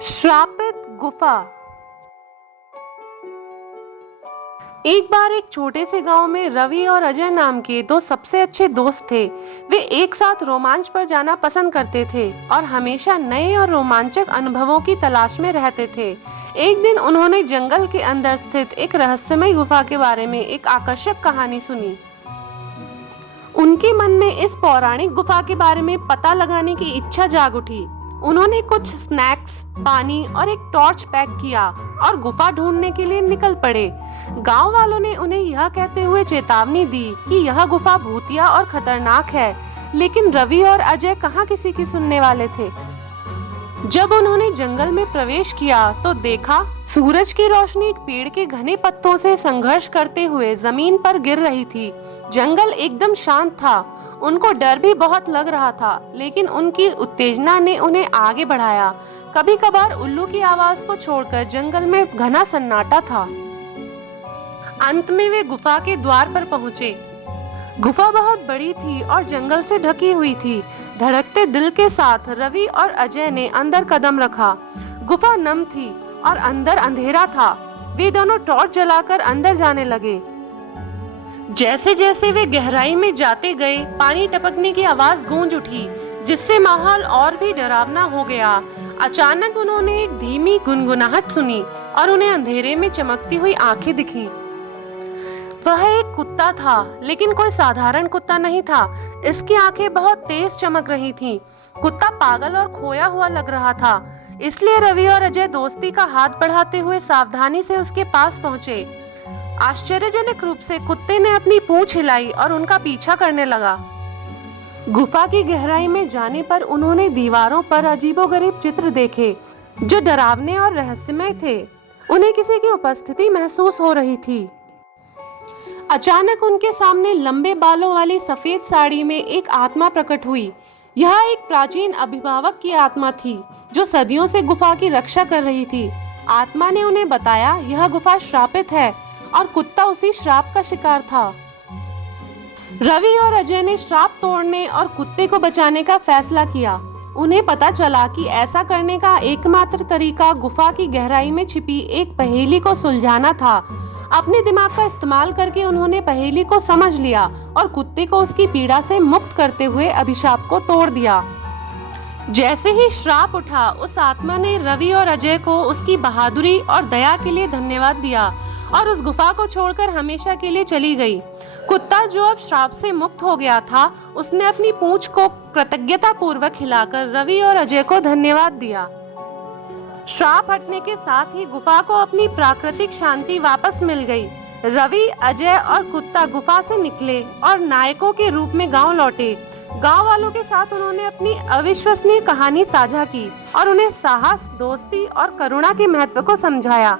श्रापित गुफा। एक बार एक छोटे से गांव में रवि और अजय नाम के दो सबसे अच्छे दोस्त थे। वे एक साथ रोमांच पर जाना पसंद करते थे और हमेशा नए और रोमांचक अनुभवों की तलाश में रहते थे। एक दिन उन्होंने जंगल के अंदर स्थित एक रहस्यमय गुफा के बारे में एक आकर्षक कहानी सुनी। उनके मन में इस पौराणिक गुफा के बारे में पता लगाने की इच्छा जाग उठी। उन्होंने कुछ स्नैक्स, पानी और एक टॉर्च पैक किया और गुफा ढूंढने के लिए निकल पड़े। गांव वालों ने उन्हें यह कहते हुए चेतावनी दी कि यह गुफा भूतिया और खतरनाक है, लेकिन रवि और अजय कहाँ किसी की सुनने वाले थे। जब उन्होंने जंगल में प्रवेश किया तो देखा सूरज की रोशनी एक पेड़ के घने पत्तों से संघर्ष करते हुए जमीन पर गिर रही थी। जंगल एकदम शांत था। उनको डर भी बहुत लग रहा था, लेकिन उनकी उत्तेजना ने उन्हें आगे बढ़ाया। कभी कभार उल्लू की आवाज को छोड़कर जंगल में घना सन्नाटा था। अंत में वे गुफा के द्वार पर पहुंचे। गुफा बहुत बड़ी थी और जंगल से ढकी हुई थी। धड़कते दिल के साथ रवि और अजय ने अंदर कदम रखा। गुफा नम थी और अंदर अंधेरा था। वे दोनों टॉर्च जलाकर अंदर जाने लगे। जैसे जैसे वे गहराई में जाते गए, पानी टपकने की आवाज गूंज उठी, जिससे माहौल और भी डरावना हो गया। अचानक उन्होंने एक धीमी गुनगुनाहट सुनी और उन्हें अंधेरे में चमकती हुई आंखें दिखी। वह एक कुत्ता था, लेकिन कोई साधारण कुत्ता नहीं था। इसकी आंखें बहुत तेज चमक रही थीं। कुत्ता पागल और खोया हुआ लग रहा था, इसलिए रवि और अजय दोस्ती का हाथ बढ़ाते हुए सावधानी से उसके पास पहुंचे। आश्चर्यजनक रूप से कुत्ते ने अपनी पूंछ हिलाई और उनका पीछा करने लगा। गुफा की गहराई में जाने पर उन्होंने दीवारों पर अजीबोगरीब चित्र देखे, जो डरावने और रहस्यमय थे। उन्हें किसी की उपस्थिति महसूस हो रही थी। अचानक उनके सामने लंबे बालों वाली सफेद साड़ी में एक आत्मा प्रकट हुई। यह एक प्राचीन अभिभावक की आत्मा थी, जो सदियों से गुफा की रक्षा कर रही थी। आत्मा ने उन्हें बताया यह गुफा श्रापित है और कुत्ता उसी श्राप का शिकार था। रवि और अजय ने श्राप तोड़ने और कुत्ते को बचाने का फैसला किया। उन्हें पता चला कि ऐसा करने का एकमात्र तरीका गुफा की गहराई में छिपी एक पहेली को सुलझाना था। अपने दिमाग का इस्तेमाल करके उन्होंने पहेली को समझ लिया और कुत्ते को उसकी पीड़ा से मुक्त करते हुए अभिशाप को तोड़ दिया। जैसे ही श्राप उठा, उस आत्मा ने रवि और अजय को उसकी बहादुरी और दया के लिए धन्यवाद दिया और उस गुफा को छोड़कर हमेशा के लिए चली गई। कुत्ता, जो अब श्राप से मुक्त हो गया था, उसने अपनी पूंछ को कृतज्ञता पूर्वक हिलाकर रवि और अजय को धन्यवाद दिया। श्राप हटने के साथ ही गुफा को अपनी प्राकृतिक शांति वापस मिल गई। रवि, अजय और कुत्ता गुफा से निकले और नायकों के रूप में गांव लौटे। गांव वालों के साथ उन्होंने अपनी अविश्वसनीय कहानी साझा की और उन्हें साहस, दोस्ती और करुणा के महत्व को समझाया।